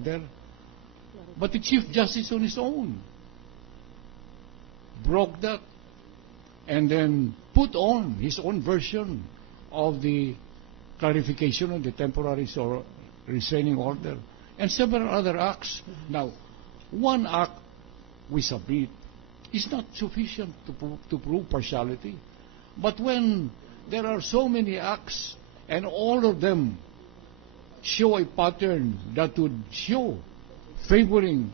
order. But the Chief Justice on his own broke that and then put on his own version of the clarification of the temporary restraining order and several other acts. Now, one act we submit is not sufficient to prove partiality. But when there are so many acts and all of them show a pattern that would show favoring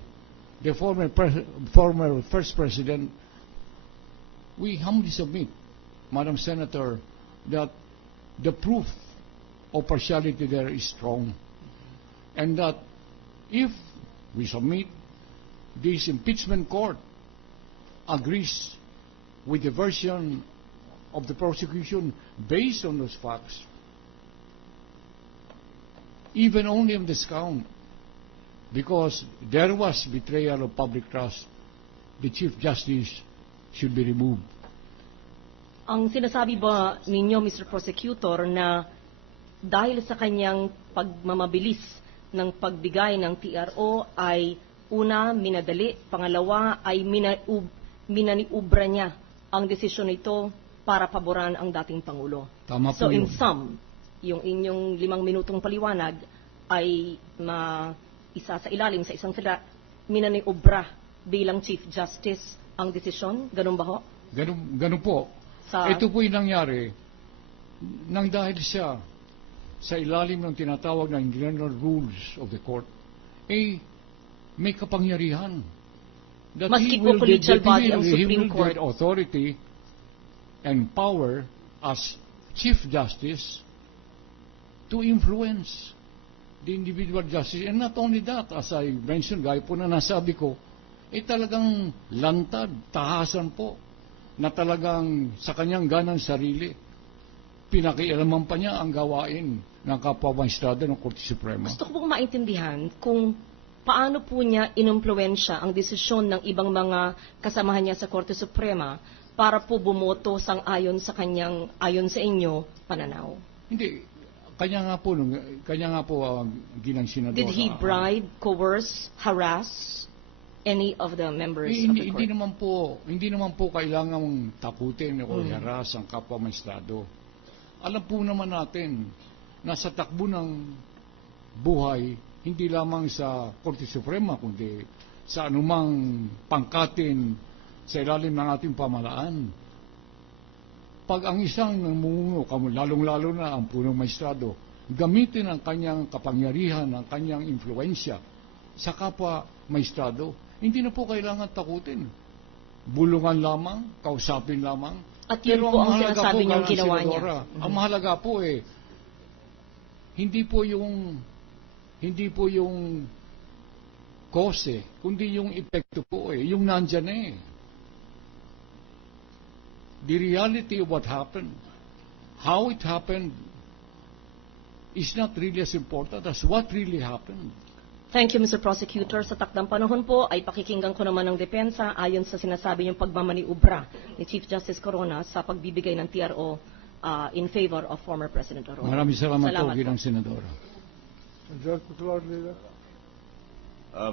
the former First President, we humbly submit, Madam Senator, that the proof of partiality there is strong, and that if we submit, this impeachment court agrees with the version of the prosecution based on those facts, even only on discount, because there was betrayal of public trust, the Chief Justice should be removed. Ang sinasabi ba ninyo, Mr. Prosecutor, na dahil sa kanyang pagmamabilis ng pagbigay ng TRO ay una, minadali, pangalawa ay minaniubra niya ang desisyon nito para paboran ang dating Pangulo? Tama po so yun. in sum, yung inyong 5 minutong paliwanag ay isa sa ilalim sa isang sila, minaniubra bilang Chief Justice ang desisyon? Ganun ba ho? Ganun po. Ito po yung nangyari nang dahil siya sa ilalim ng tinatawag na general rules of the court, may kapangyarihan. That Maski po collegial body ang Supreme Court. He will get authority and power as Chief Justice to influence the individual justice. And not only that, as I mentioned, gaya po na nasabi ko, talagang lantad, tahasan po, na talagang sa kanyang ganang sarili, pinakialaman pa niya ang gawain ng kapwa magistrado ng Korte Suprema. Gusto ko pong maintindihan kung paano po niya inimpluwensya ang desisyon ng ibang mga kasamahan niya sa Korte Suprema para po bumoto sang-ayon sa kanyang, ayon sa inyo, pananaw. Hindi. Kanya nga po ang ginang senadora. Did he bribe, coerce, harass any of the members of the court? Hindi naman po kailangang takutin o harass ang kapwa magistrado. Alam po naman natin na sa takbo ng buhay, hindi lamang sa Korte Suprema, kundi sa anumang pangkatin sa ilalim ng ating pamahalaan. Pag ang isang namumuno, lalong-lalo na ang punong magistrado, gamitin ang kanyang kapangyarihan, ang kanyang influensya sa kapwa magistrado, hindi na po kailangan takutin. Bulungan lamang, kausapin lamang. At yun po ang sinasabi niyang ginawa niya. Ang mahalaga po hindi po yung cause, kundi yung epekto po yung nandyan The reality of what happened, how it happened, is not really as important as what really happened. Thank you, Mr. Prosecutor. Sa takdang panahon po ay pakikinggan ko naman ng depensa ayon sa sinasabi niyong pagmamaniubra ni Chief Justice Corona sa pagbibigay ng TRO in favor of former President Corona. Maraming salamat po, ginang senadora.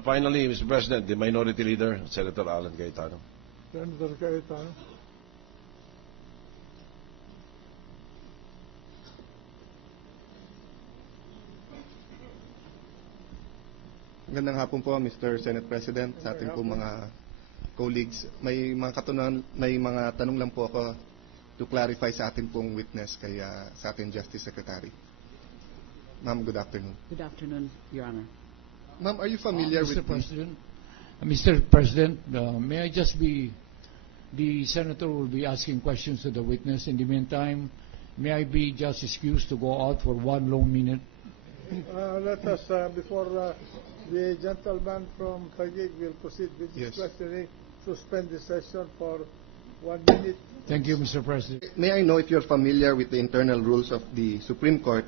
Finally, Mr. President, the Minority Leader, Senator Alan Cayetano. Senator Cayetano. Magandang hapon po, Mr. Senate President, sa ating po mga colleagues. May mga tanong lang po ako to clarify sa ating pong witness sa ating Justice Secretary. Ma'am, good afternoon. Good afternoon, Your Honor. Ma'am, are you familiar with Mr. President, may I just the Senator will be asking questions to the witness. In the meantime, may I be just excused to go out for 1 long minute? Let us, before the gentleman from Taguig will proceed with his questioning, suspend the session for 1 minute. Thank you, Mr. President. May I know if you're familiar with the internal rules of the Supreme Court,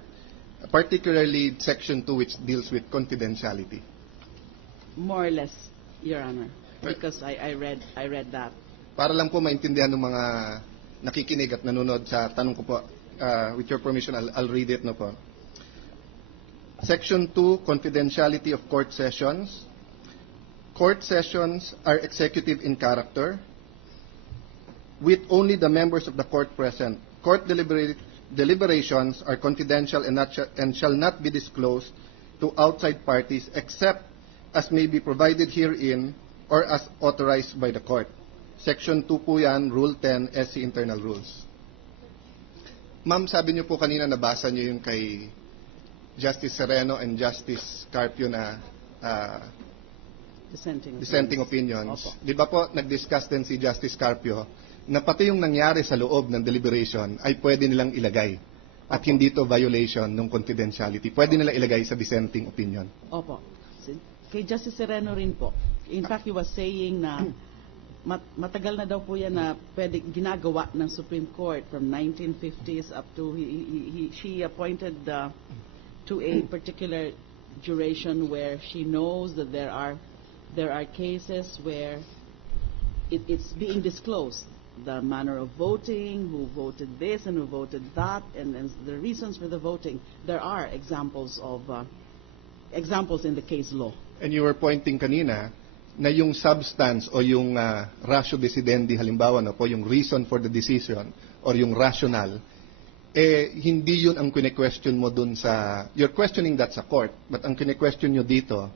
particularly Section 2, which deals with confidentiality? More or less, Your Honor, because I read that. Para lang po maintindihan ng mga nakikinig at nanonood sa tanong ko po, with your permission, I'll read it no po. Section 2, confidentiality of court sessions. Court sessions are executive in character, with only the members of the court present. Court deliberations are confidential and shall not be disclosed to outside parties except as may be provided herein or as authorized by the court. Section 2 po yan, Rule 10, SC Internal Rules. Ma'am, sabi niyo po kanina nabasa niyo yung kay Justice Sereno and Justice Carpio na dissenting opinions. Di ba po, nag-discuss din si Justice Carpio na pati yung nangyari sa loob ng deliberation ay pwede nilang ilagay at hindi to violation ng confidentiality. Pwede nilang ilagay sa dissenting opinion. Opo. Kay Justice Sereno rin po. In fact, he was saying na matagal na daw po yan na pwede ginagawa ng Supreme Court from 1950s up to she appointed to a particular duration where she knows that there are cases where it's being disclosed, the manner of voting, who voted this and who voted that, and the reasons for the voting. There are examples in the case law. And you were pointing kanina na yung substance o yung ratio decidendi, halimbawa po yung reason for the decision or yung rational, hindi yun ang kine-question mo dun sa, you're questioning that sa court, but ang kine-question nyo dito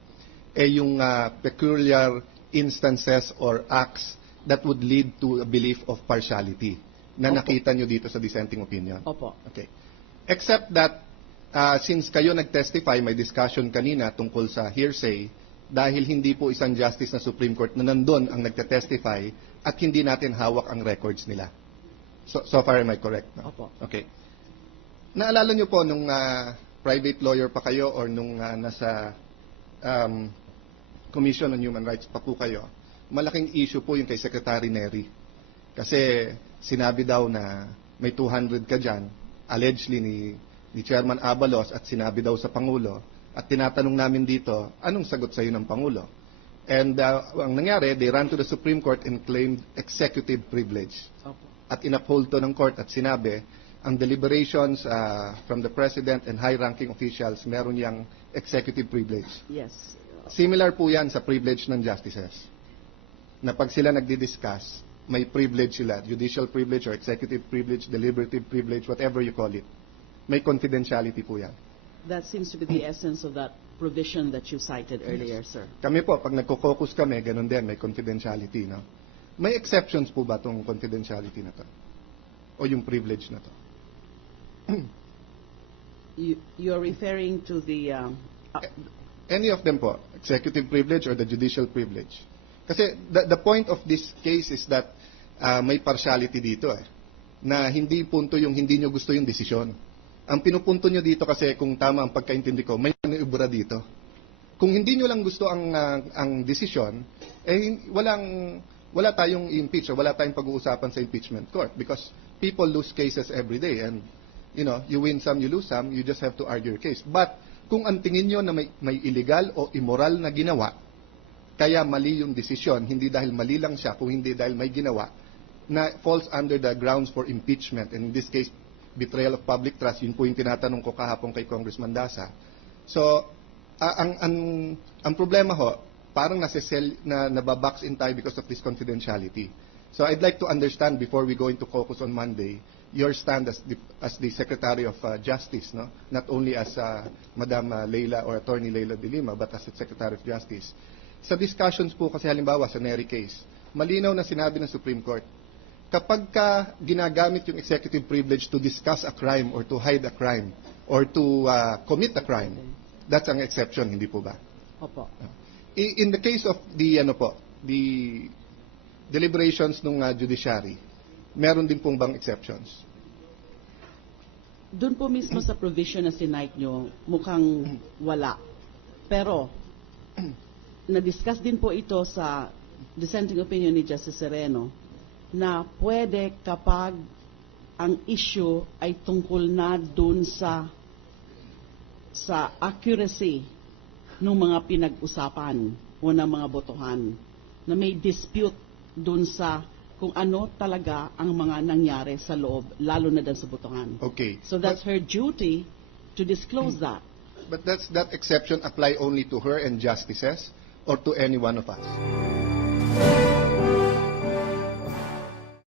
yung peculiar instances or acts that would lead to a belief of partiality na nakita nyo dito sa dissenting opinion. Opo. Okay. Except that, since kayo nag-testify, may discussion kanina tungkol sa hearsay, dahil hindi po isang justice na Supreme Court na nandun ang nagte-testify at hindi natin hawak ang records nila. So far, am I correct? No? Opo. Okay. Naalala nyo po nung private lawyer pa kayo or nung nasa Commission on Human Rights pa po kayo, malaking issue po yung kay Secretary Neri. Kasi sinabi daw na may 200 ka dyan, allegedly ni Chairman Abalos, at sinabi daw sa Pangulo, at tinatanong namin dito, anong sagot sa iyo ng Pangulo? And ang nangyari, they ran to the Supreme Court and claimed executive privilege. Opo. At inuphold to ng court at sinabi, ang deliberations from the President and high-ranking officials, meron yang executive privilege. Yes. Similar po yan sa privilege ng justices. Na pag sila nagdi-discuss, may privilege sila, judicial privilege or executive privilege, deliberative privilege, whatever you call it. May confidentiality po yan. That seems to be the essence of that provision that you cited earlier, sir. Kami po, pag nagko-focus kami, ganun din, may confidentiality. No? May exceptions po ba itong confidentiality na to? O yung privilege na to? You're referring to the... Any of them po, executive privilege or the judicial privilege. Kasi the point of this case is that may partiality dito na hindi punto yung hindi nyo gusto yung desisyon. Ang pinupunto nyo dito kasi kung tama ang pagkaintindi ko, may manubra dito. Kung hindi nyo lang gusto ang desisyon, wala tayong impeach o wala tayong pag-uusapan sa impeachment court because people lose cases every day and you win some, you lose some, you just have to argue your case. But kung ang tingin nyo na may illegal o immoral na ginawa, kaya mali yung desisyon, hindi dahil mali lang siya, kung hindi dahil may ginawa, na falls under the grounds for impeachment, and in this case, betrayal of public trust, yun po yung tinatanong ko kahapon kay Congressman Dasa. So, ang problema ho, parang nababox in tayo because of this confidentiality. So, I'd like to understand before we go into caucus on Monday, your stand as the Secretary of Justice, no? Not only as Madam Leila or Attorney Leila de Lima, but as the Secretary of Justice. Sa discussions po kasi halimbawa sa Neri case, malinaw na sinabi ng Supreme Court, kapag ka ginagamit yung executive privilege to discuss a crime or to hide a crime or to commit a crime, that's ang exception, hindi po ba? Opo. In the case of the deliberations ng judiciary, meron din pong bang exceptions? Doon po mismo sa provision na sinight nyo, mukhang wala. Pero, na-discuss din po ito sa dissenting opinion ni Justice Sereno na pwede kapag ang issue ay tungkol na doon sa accuracy ng mga pinag-usapan o ng mga botohan na may dispute doon sa kung ano talaga ang mga nangyari sa loob, lalo na doon sa botohan. Okay. So that's her duty to disclose that. But does that exception apply only to her and justices or to any one of us?